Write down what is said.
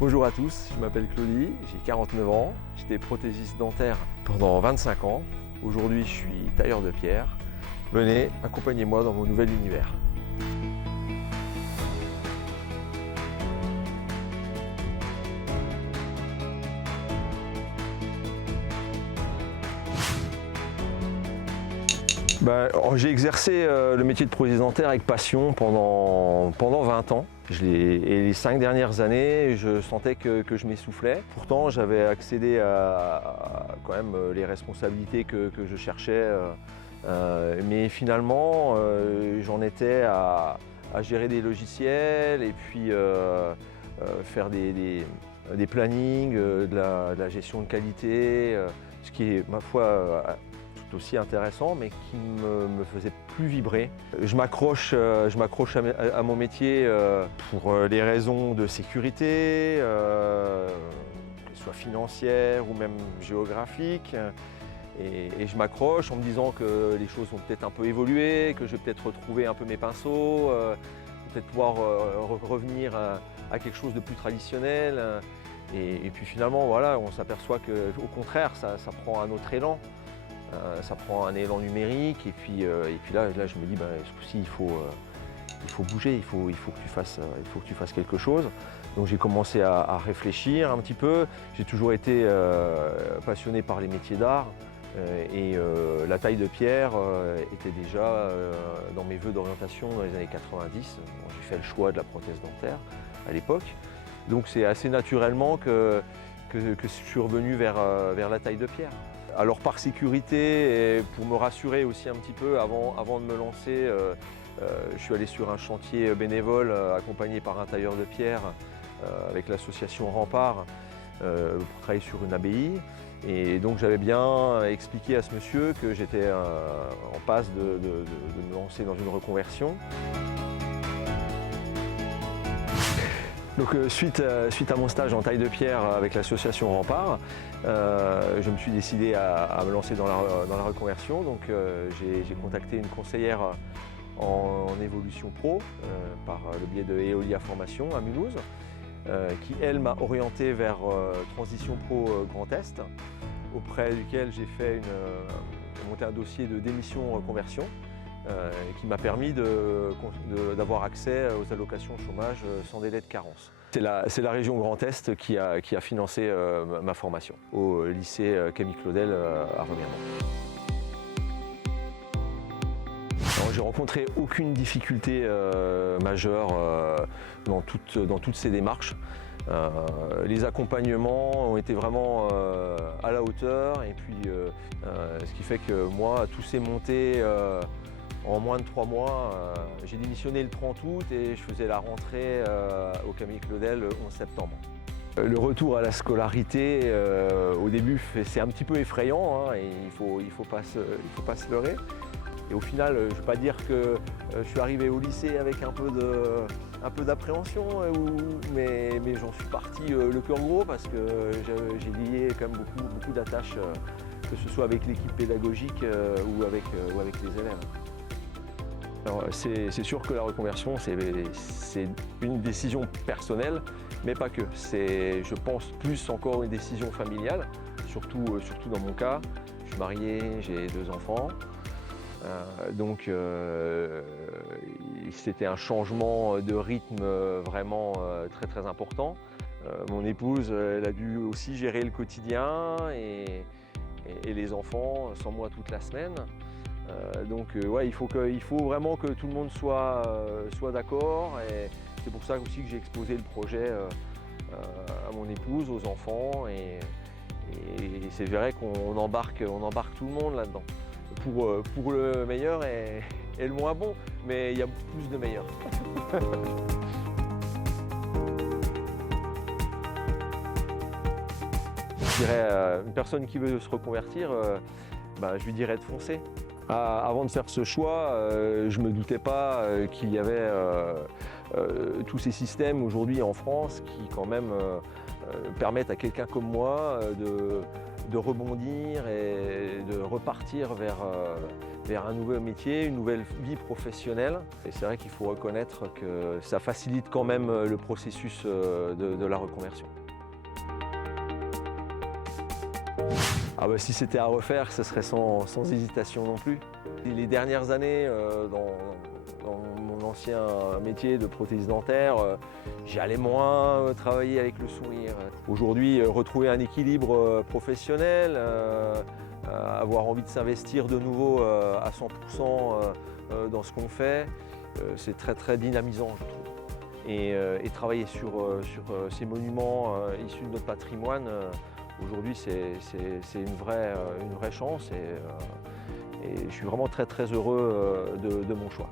Bonjour à tous, je m'appelle Claudie, j'ai 49 ans, j'étais prothésiste dentaire pendant 25 ans. Aujourd'hui, je suis tailleur de pierre. Venez, accompagnez-moi dans mon nouvel univers. J'ai exercé le métier de prothésiste dentaire avec passion pendant 20 ans. Et les 5 dernières années, je sentais que je m'essoufflais. Pourtant, j'avais accédé à quand même les responsabilités que je cherchais. Mais finalement, j'en étais à gérer des logiciels et puis faire des plannings, de la gestion de qualité, ce qui est, ma foi, tout aussi intéressant, mais qui me faisait plus vibrer. Je m'accroche à mon métier pour les raisons de sécurité, qu'elles soient financières ou même géographiques. Et je m'accroche en me disant que les choses vont peut-être un peu évoluer, que je vais peut-être retrouver un peu mes pinceaux, peut-être pouvoir revenir à quelque chose de plus traditionnel. Et puis finalement, voilà, on s'aperçoit qu'au contraire, ça prend un autre élan. Ça prend un élan numérique et puis là je me dis ce coup-ci il faut bouger, il faut que tu fasses quelque chose. Donc j'ai commencé à réfléchir un petit peu. J'ai toujours été passionné par les métiers d'art et la taille de pierre était déjà dans mes vœux d'orientation dans les années 90. Bon, j'ai fait le choix de la prothèse dentaire à l'époque. Donc c'est assez naturellement que je suis revenu vers la taille de pierre. Alors par sécurité et pour me rassurer aussi un petit peu avant de me lancer, je suis allé sur un chantier bénévole accompagné par un tailleur de pierre avec l'association Rempart pour travailler sur une abbaye. Et donc j'avais bien expliqué à ce monsieur que j'étais en passe de me lancer dans une reconversion. Donc suite à mon stage en taille de pierre avec l'association Rempart, je me suis décidé à me lancer dans la reconversion. Donc j'ai contacté une conseillère en évolution pro par le biais de Eolia Formation à Mulhouse, qui elle m'a orienté vers Transition Pro Grand Est, auprès duquel j'ai fait monter un dossier de démission reconversion. Qui m'a permis d'avoir accès aux allocations chômage sans délai de carence. C'est la région Grand Est qui a financé ma formation au lycée Camille Claudel à Remiremont. J'ai rencontré aucune difficulté majeure dans toutes ces démarches. Les accompagnements ont été vraiment à la hauteur et puis ce qui fait que moi, tout s'est monté en moins de 3 mois. J'ai démissionné le 30 août et je faisais la rentrée au Camille Claudel le 11 septembre. Le retour à la scolarité, au début, c'est un petit peu effrayant, hein, et il faut pas se leurrer. Et au final, je ne vais pas dire que je suis arrivé au lycée avec un peu d'appréhension, mais j'en suis parti le cœur gros parce que j'ai lié quand même beaucoup d'attaches, que ce soit avec l'équipe pédagogique ou avec les élèves. Alors, c'est sûr que la reconversion, c'est une décision personnelle, mais pas que. C'est, je pense, plus encore une décision familiale, surtout dans mon cas. Je suis marié, j'ai 2 enfants. Donc c'était un changement de rythme vraiment très important. Mon épouse, elle a dû aussi gérer le quotidien et les enfants sans moi toute la semaine. Ouais, il faut vraiment que tout le monde soit d'accord, et c'est pour ça aussi que j'ai exposé le projet à mon épouse, aux enfants, et c'est vrai qu'on embarque tout le monde là-dedans. Pour le meilleur et le moins bon, mais il y a plus de meilleurs. Je dirais une personne qui veut se reconvertir, je lui dirais de foncer. Avant de faire ce choix, je ne me doutais pas qu'il y avait tous ces systèmes aujourd'hui en France qui quand même permettent à quelqu'un comme moi de rebondir et de repartir vers un nouveau métier, une nouvelle vie professionnelle. Et c'est vrai qu'il faut reconnaître que ça facilite quand même le processus de la reconversion. Ah bah, si c'était à refaire, ce serait sans hésitation non plus. Les dernières années, dans mon ancien métier de prothésiste dentaire, j'y allais moins travailler avec le sourire. Aujourd'hui, retrouver un équilibre professionnel, avoir envie de s'investir de nouveau à 100% dans ce qu'on fait, c'est très dynamisant, je trouve. Et travailler sur ces monuments issus de notre patrimoine, aujourd'hui, c'est une vraie chance et je suis vraiment très heureux de mon choix.